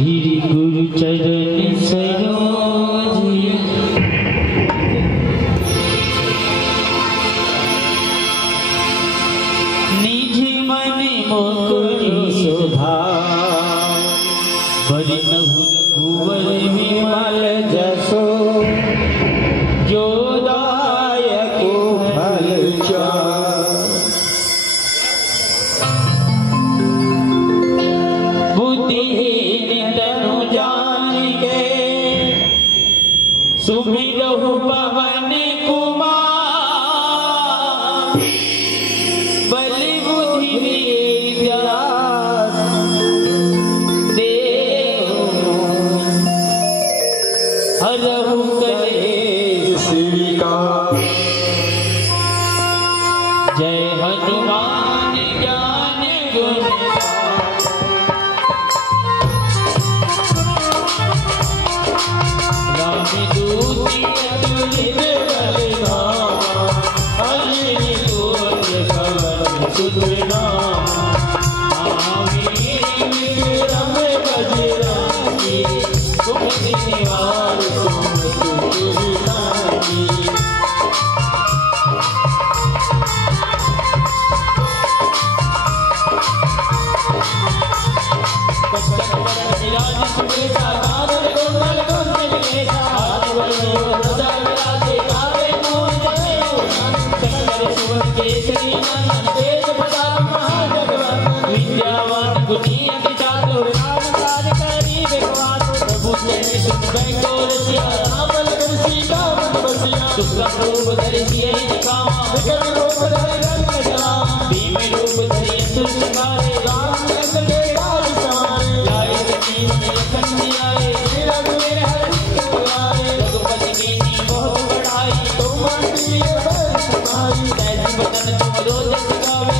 श्री गुरु चरण सरोज निज मन मोकुरी शोभा बरनहु कुंवर विमल जसो जो दायक फल बुद्धिहीन तनु जान के सुमिरहु पवन कुमार बलि बुद्धि विद्या हरहु कलेश विकार। जय हनुमान ज्ञान गुण राम दूती अतुलित बलधामा अंजनी पुत्र पवन सुत नामा महावीर विक्रम बजरंगी कुमति निवार सुमति विद्यावान बुद्धि अति चातुर राम काज करी बेगवान प्रभु चरण सुन बैठो रसिया राम लखन सीता मन बसिया सुखम रूप धरि सियहि दिखावा विकट रूप धरि रंग जलावा भीम रूप धरि असुर संहारे राम लखन के काज सवारे लाए सकीन लखन जियाए श्री रघुवीर हरि दुआरे रघुपति कीन्ही बहुत बड़ाई तुम प्रिय भरत भाई तैसी बदन तुम रोज गावे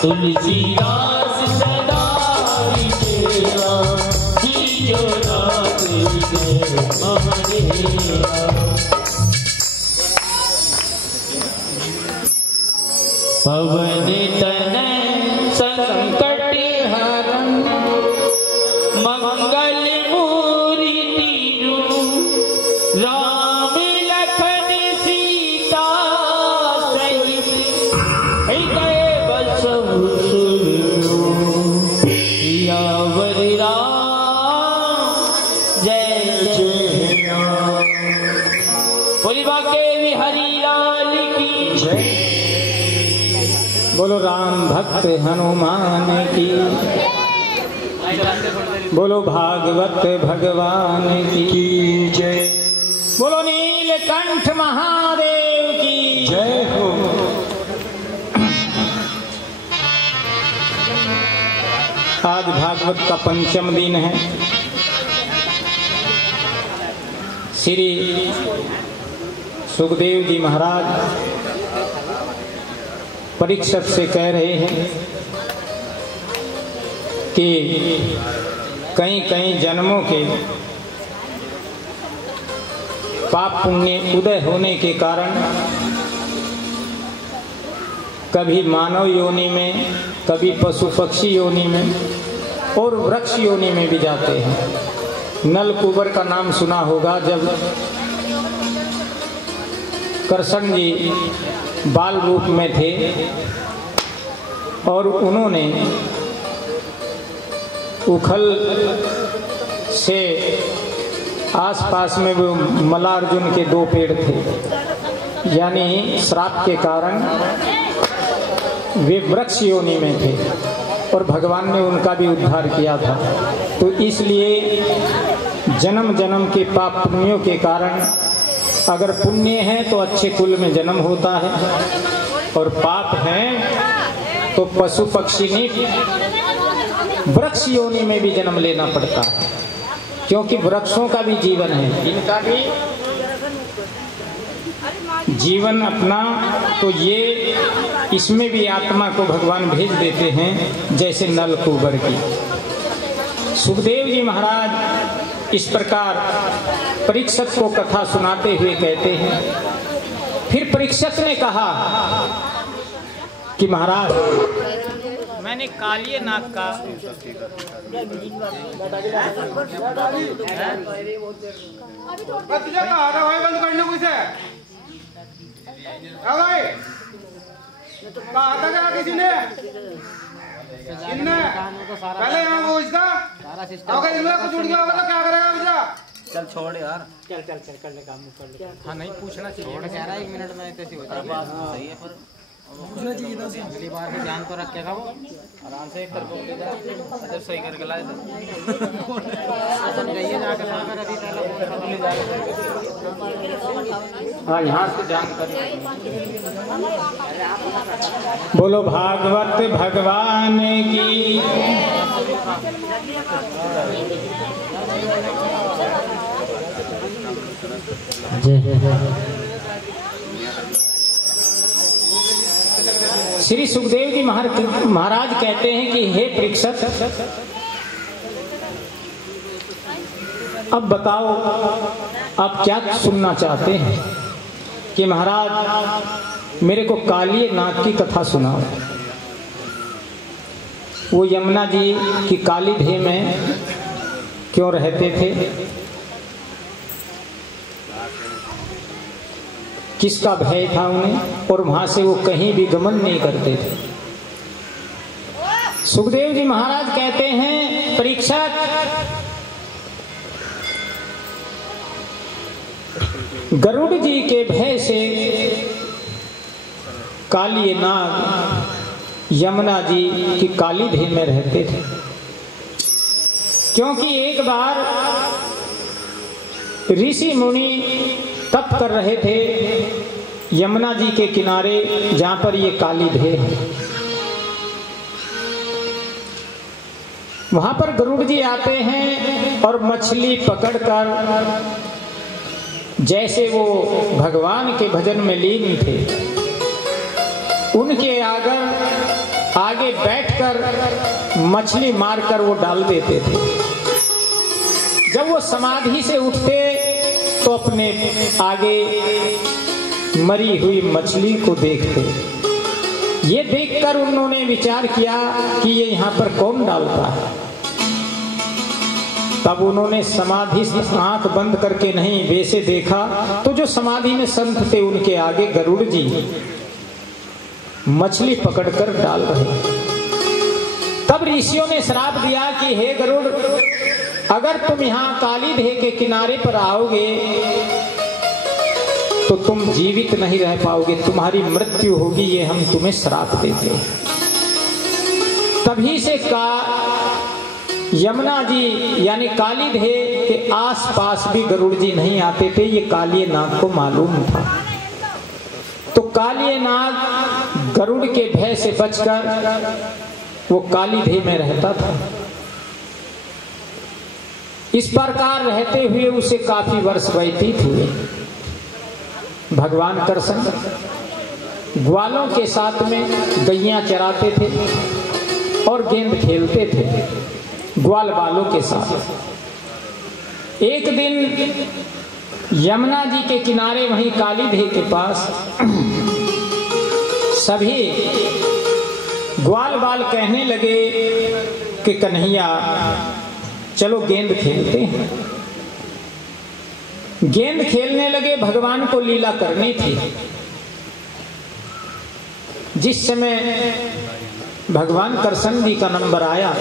तुलसीदास सदा तेरा जियो रात पवन तनय संकट हरण राम भक्त हनुमान की, बोलो भागवत भगवान की जय, बोलो नीलकंठ महादेव की जय हो। आज भागवत का पंचम दिन है। श्री सुखदेव जी महाराज परीक्षित से कह रहे हैं कि कई कई जन्मों के पाप पुण्य उदय होने के कारण कभी मानव योनि में, कभी पशु पक्षी योनि में और वृक्ष योनि में भी जाते हैं। नल कुबर का नाम सुना होगा। जब कृष्ण जी बाल रूप में थे और उन्होंने उखल से आसपास में वो मल्लार्जुन के 2 पेड़ थे, यानी श्राप के कारण वे वृक्ष योनि में थे और भगवान ने उनका भी उद्धार किया था। तो इसलिए जन्म जन्म के पाप पुण्यों के कारण, अगर पुण्य है तो अच्छे कुल में जन्म होता है और पाप है तो पशु पक्षी नहीं, वृक्ष योनि में भी जन्म लेना पड़ता है, क्योंकि वृक्षों का भी जीवन है, इनका भी जीवन अपना। तो ये इसमें भी आत्मा को भगवान भेज देते हैं, जैसे नल कुबर की। सुखदेव जी महाराज इस प्रकार परीक्षित को कथा सुनाते हुए कहते हैं। फिर परीक्षित ने कहा कि महाराज, मैंने कालिए नाग का कहा था क्या किसी ने? इनने पहले यहाँ वो इसका अगर इनमें कुछ उड़ गया होगा तो क्या करेगा बेटा? चल छोड़ यार, चल चल चल कर ले काम कर ले। हाँ नहीं पूछना चाहिए, छोड़ कह रहा है 1 मिनट में कैसी हो जाएगी। सही है पर अगली बार से ध्यान तो रखेगा वो, आराम से एक तरफ ले जा, अगर सही करके लाए तो जाइए जाके सागर अभी पहले हाँ यहाँ से जानकारी। बोलो भागवत भगवान की श्री सुखदेव जी महाराज कहते हैं कि हे परीक्षित, अब बताओ आप क्या सुनना चाहते हैं? कि महाराज मेरे को कालिए नाग की कथा सुनाओ। वो यमुना जी की काली ढे में क्यों रहते थे, किसका भय था उन्हें, और वहां से वो कहीं भी गमन नहीं करते थे। सुखदेव जी महाराज कहते हैं परीक्षित, गरुड़ जी के भय से कालिए नाग यमुना जी की काली ढे में रहते थे, क्योंकि एक बार ऋषि मुनि तप कर रहे थे यमुना जी के किनारे, जहां पर ये काली ढे है। वहां पर गरुड़ जी आते हैं और मछली पकड़कर, जैसे वो भगवान के भजन में लीन थे, उनके आगे बैठकर मछली मारकर वो डाल देते थे। जब वो समाधि से उठते तो अपने आगे मरी हुई मछली को देखते। ये देखकर उन्होंने विचार किया कि ये यहाँ पर कौन डालता है। तब उन्होंने समाधि से आंख बंद करके नहीं, वैसे देखा तो जो समाधि में संत थे उनके आगे गरुड़ जी मछली पकड़कर डाल रहे। तब ऋषियों ने श्राप दिया कि हे गरुड़, अगर तुम यहाँ काली ढे के किनारे पर आओगे तो तुम जीवित नहीं रह पाओगे, तुम्हारी मृत्यु होगी, ये हम तुम्हें श्राप देते हैं। तभी से यमुना जी यानी काली धे के आसपास भी गरुड़ जी नहीं आते थे, ये कालिये नाग को मालूम था। तो कालिये नाग गरुड़ के भय से बचकर वो काली धे में रहता था। इस प्रकार रहते हुए उसे काफी वर्ष व्यतीत हुए। भगवान कृष्ण ग्वालों के साथ में गैया चराते थे और गेंद खेलते थे ग्वाल बालों के साथ। एक दिन यमुना जी के किनारे वहीं काली धे के पास सभी ग्वाल बाल कहने लगे कि कन्हैया चलो गेंद खेलते हैं। गेंद खेलने लगे, भगवान को लीला करनी थी। जिस समय भगवान कृष्ण जी का नंबर आया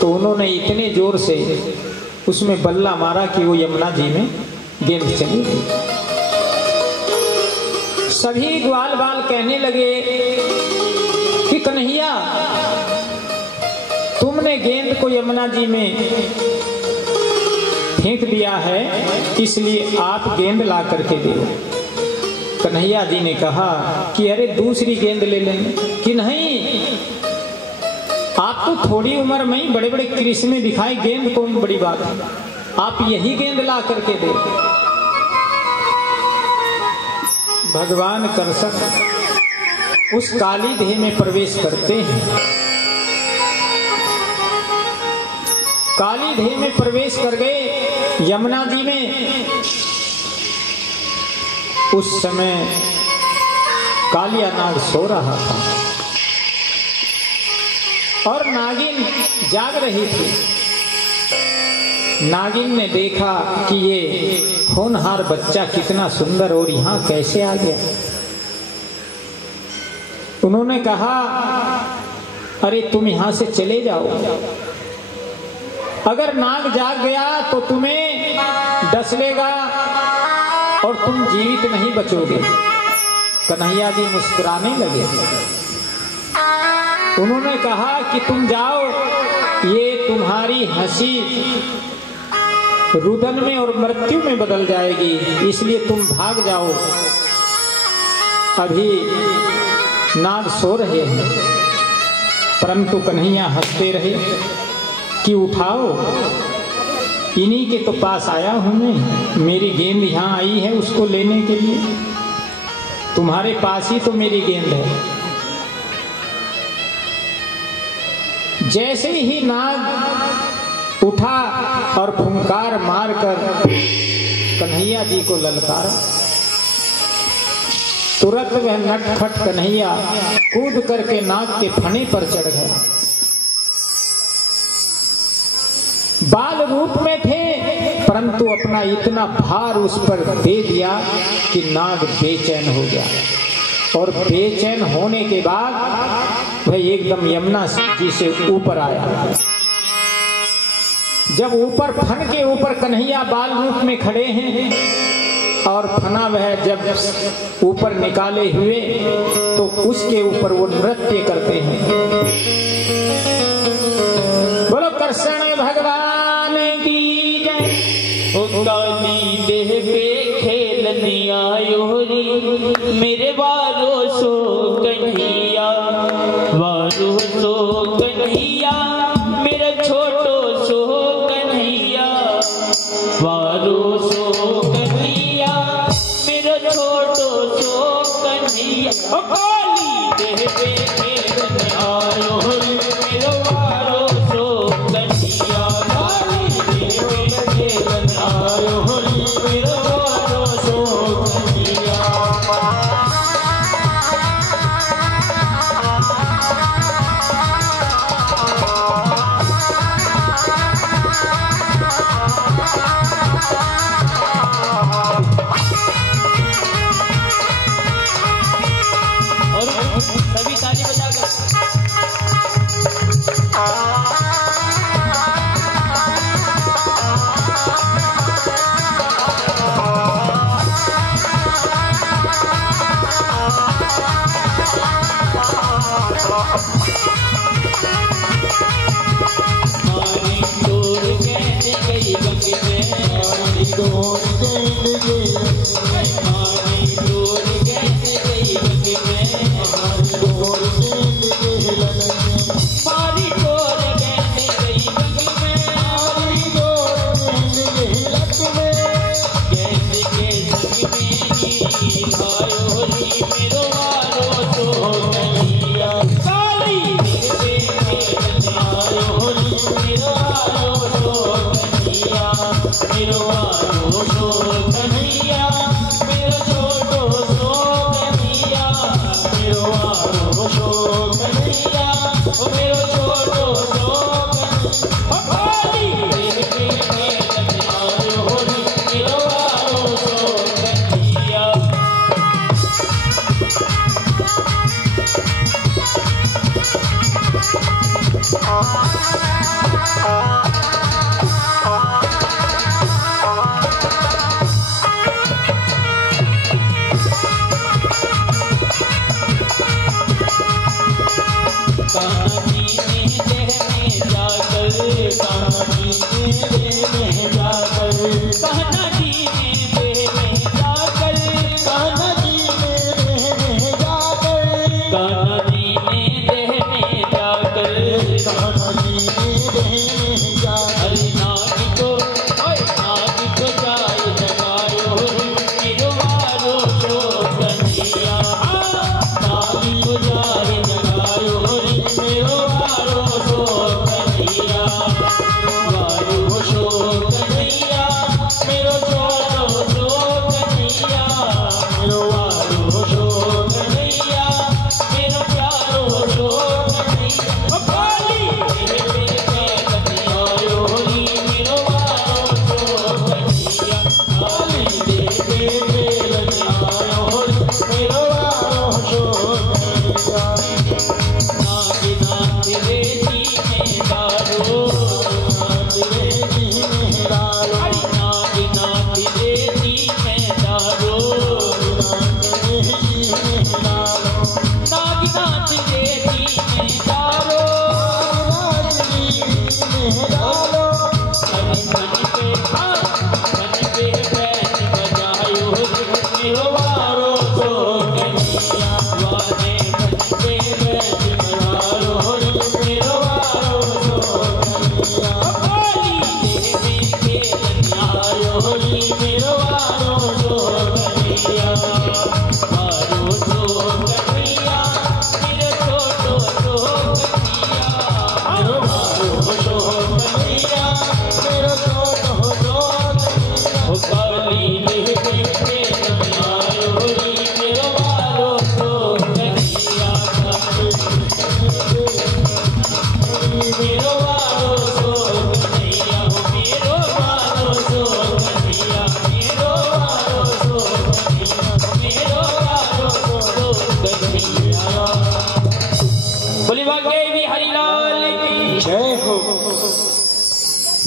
तो उन्होंने इतने जोर से उसमें बल्ला मारा कि वो यमुना जी में गेंद चली गई। सभी ग्वाल बाल कहने लगे कि कन्हैया तुमने गेंद को यमुना जी में फेंक दिया है, इसलिए आप गेंद ला करके दो। कन्हैया जी ने कहा कि अरे दूसरी गेंद ले लेंगे। कि नहीं, आप तो थोड़ी उम्र में ही बड़े बड़े कृष्ण दिखाए, गेंद कौन बड़ी बात है, आप यही गेंद ला करके दे। भगवान कृष्ण उस काली देह में प्रवेश करते हैं। काली देह में प्रवेश कर गए यमुना जी में। उस समय कालिया नाग सो रहा था और नागिन जाग रही थी। नागिन ने देखा कि ये होनहार बच्चा कितना सुंदर और यहाँ कैसे आ गया। उन्होंने कहा अरे तुम यहाँ से चले जाओ, अगर नाग जाग गया तो तुम्हें डस लेगा और तुम जीवित नहीं बचोगे। कन्हैया जी मुस्कुराने लगे। उन्होंने कहा कि तुम जाओ, ये तुम्हारी हंसी रुदन में और मृत्यु में बदल जाएगी, इसलिए तुम भाग जाओ। अभी नाग सो रहे हैं। परंतु कन्हैया हंसते रहे कि उठाओ, इन्हीं के तो पास आया हूं मैं, मेरी गेंद यहाँ आई है उसको लेने के लिए, तुम्हारे पास ही तो मेरी गेंद है। जैसे ही नाग उठा और फुंकार मारकर कन्हैया जी को ललकारा, तुरंत वह नटखट कन्हैया कूद करके नाग के फने पर चढ़ गया। बाल रूप में थे परंतु अपना इतना भार उस पर दे दिया कि नाग बेचैन हो गया। और बेचैन होने के बाद वह एकदम यमुना जी से ऊपर आया। जब ऊपर फन के ऊपर कन्हैया बाल रूप में खड़े हैं और फना वह जब ऊपर निकाले हुए तो उसके ऊपर वो नृत्य करते हैं। बोलो कृष्ण भगवान की जय। काली देह पे खेलनी आयो रे, मेरे वारो सो कन्हैया, वारो सो कन्हैया, मेरा छोटो सो कन्हैया, वारो सो कन्हैया, मेरा छोटो सो कन्हैया। काली देह पे खेलनी आयो रे, मेरा वारो सो कन्हैया, काली देह पे खेलनी आयो रे, मेरा वारो सो कन्हैया। मेरो वारो सो कन्हैया, मेरो वारो सो कन्हैया, मेरो छोटो सो कन्हैया, मेरो वारो सो कन्हैया, ओ मेरो छोटो सो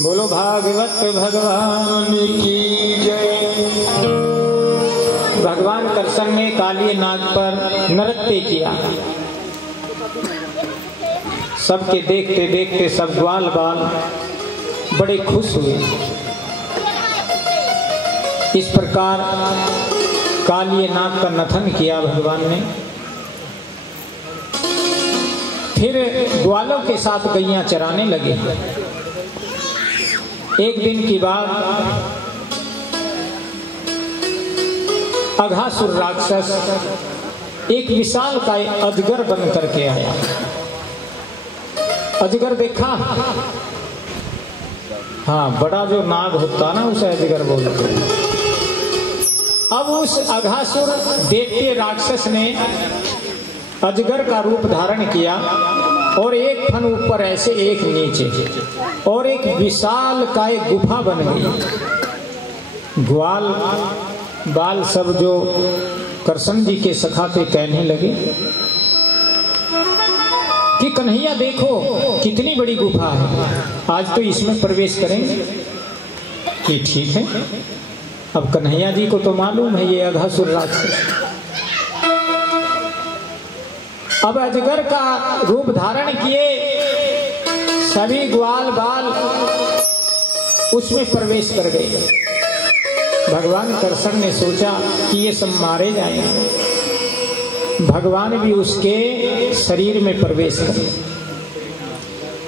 बोलो भागवत भगवान की जय। भगवान कृष्ण ने काली नाग पर नृत्य किया। सबके देखते देखते सब ग्वाल बाल बड़े खुश हुए। इस प्रकार काली नाग का नथन किया भगवान ने। फिर ग्वालों के साथ गैया चराने लगे। एक दिन की बात, अघासुर राक्षस एक विशाल काय अजगर बन करके आया। अजगर देखा, हाँ, बड़ा जो नाग होता ना उसे अजगर बोलते हैं। अब उस अघासुर दैत्य राक्षस ने अजगर का रूप धारण किया और एक फन ऊपर ऐसे एक नीचे, और एक विशाल काय गुफा बन गई। ग्वाल बाल सब जो कृष्ण जी के सखा थे कहने लगे कि कन्हैया देखो कितनी बड़ी गुफा है, आज तो इसमें प्रवेश करेंगे। कि ठीक है। अब कन्हैया जी को तो मालूम है ये अघासुर राक्षस। अब अजगर का रूप धारण किए सभी ग्वाल बाल उसमें प्रवेश कर गए। भगवान कृष्ण ने सोचा कि ये सब मारे जाएंगे। भगवान भी उसके शरीर में प्रवेश करे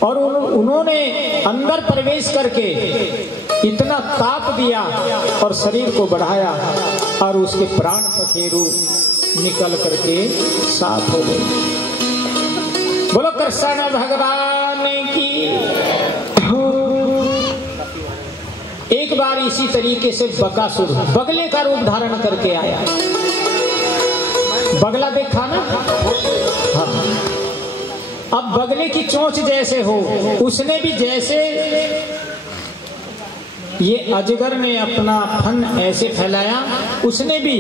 और उन्होंने अंदर प्रवेश करके इतना ताप दिया और शरीर को बढ़ाया और उसके प्राण पखेरु निकल करके साफ हो गए। बोलो कृष्ण भगवान की। इसी तरीके से बकासुर बगले का रूप धारण करके आया। बगला देखा ना? हाँ। अब बगले की चोंच जैसे हो, उसने भी जैसे ये अजगर ने अपना फन ऐसे फैलाया, उसने भी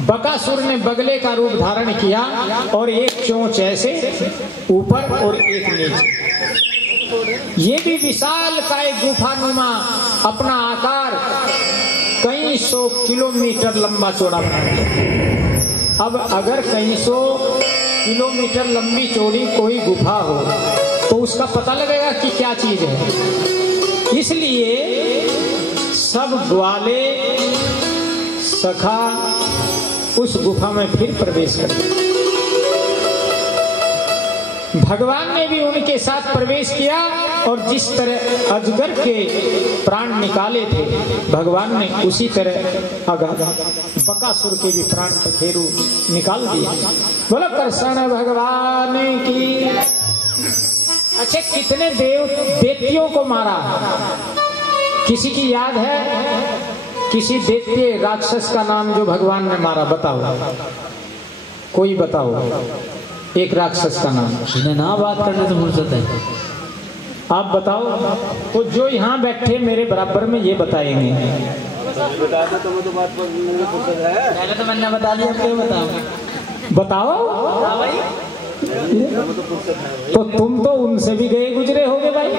बकासुर ने बगले का रूप धारण किया और एक चोंच ऐसे ऊपर और एक नीचे। ये भी विशाल का एक गुफानुमा अपना आकार कई 100 किलोमीटर लंबा चौड़ा बना दिया। अब अगर कई 100 किलोमीटर लंबी चौड़ी कोई गुफा हो तो उसका पता लगेगा कि क्या चीज है। इसलिए सब ग्वाले सखा उस गुफा में फिर प्रवेश कर दिया। भगवान ने भी उनके साथ प्रवेश किया और जिस तरह अजगर के प्राण निकाले थे भगवान ने, उसी तरह बकासुर के भी प्राण पखेरु निकाल दिया। बोलो कृष्ण भगवान की। अच्छा, कितने देवतियों को मारा? किसी की याद है? किसी दैत्य राक्षस का नाम जो भगवान ने मारा, बताओ, कोई बताओ एक राक्षस का नाम। इन्हें ना बात करने तो फुर्सत है, आप बताओ। तो जो यहाँ बैठे मेरे बराबर में ये बताएंगे। पहले तो मैंने बता दिया, क्यों बताओ। तो तुम तो उनसे भी गए गुजरे होगे भाई,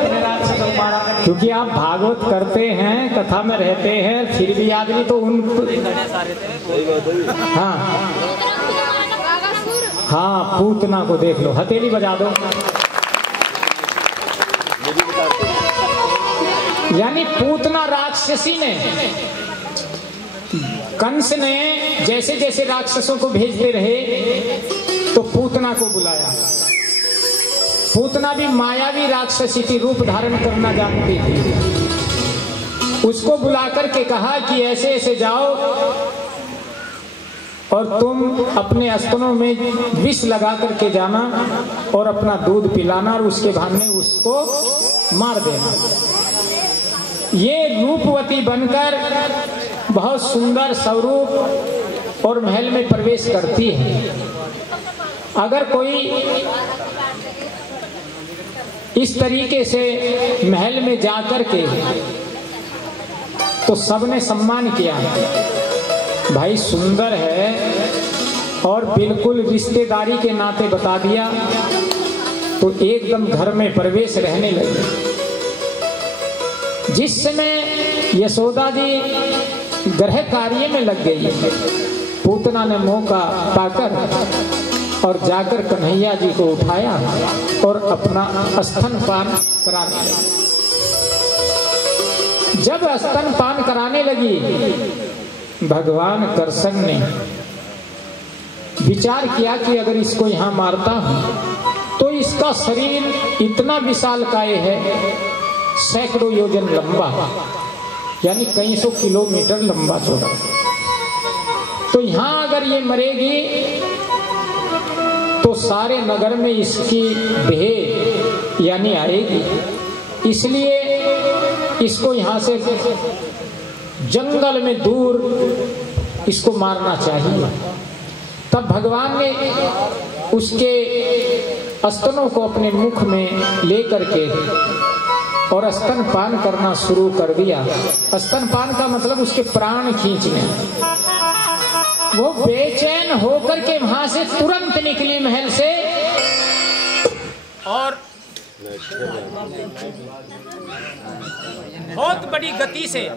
क्योंकि आप भागवत करते हैं, कथा में रहते हैं, फिर भी आदमी तो उन हाँ पूतना को देख लो, हथेली बजा दो। यानी पूतना राक्षसी ने, कंस ने जैसे जैसे राक्षसों को भेजते रहे तो पूतना को बुलाया। पूतना भी मायावी राक्षसी थी, रूप धारण करना जानती थी। उसको बुलाकर के कहा कि ऐसे ऐसे जाओ और तुम अपने स्तनों में विष लगा करके जाना और अपना दूध पिलाना और उसके बहाने उसको मार देना। ये रूपवती बनकर बहुत सुंदर स्वरूप और महल में प्रवेश करती है। अगर कोई इस तरीके से महल में जाकर के, तो सबने सम्मान किया, भाई सुंदर है और बिल्कुल रिश्तेदारी के नाते बता दिया, तो एकदम घर में प्रवेश रहने लगे। जिस समय यशोदा जी ग्रह कार्य में लग गई, पूतना ने मौका पाकर और जाकर कन्हैया जी को उठाया और अपना स्तनपान कराने लगी। जब स्तनपान कराने लगी, भगवान कृष्ण ने विचार किया कि अगर इसको यहाँ मारता हूं तो इसका शरीर इतना विशालकाय है, सैकड़ों योजन लंबा, यानी कई 100 किलोमीटर लंबा चौड़ा। तो यहाँ अगर ये मरेगी तो सारे नगर में इसकी भेद यानी आएगी। इसलिए इसको यहाँ से जंगल में दूर इसको मारना चाहिए। तब भगवान ने उसके स्तनों को अपने मुख में लेकर के और स्तनपान करना शुरू कर दिया। स्तनपान का मतलब उसके प्राण खींचने। वो बेचैन होकर के वहां से तुरंत निकली महल से और बहुत बड़ी गति से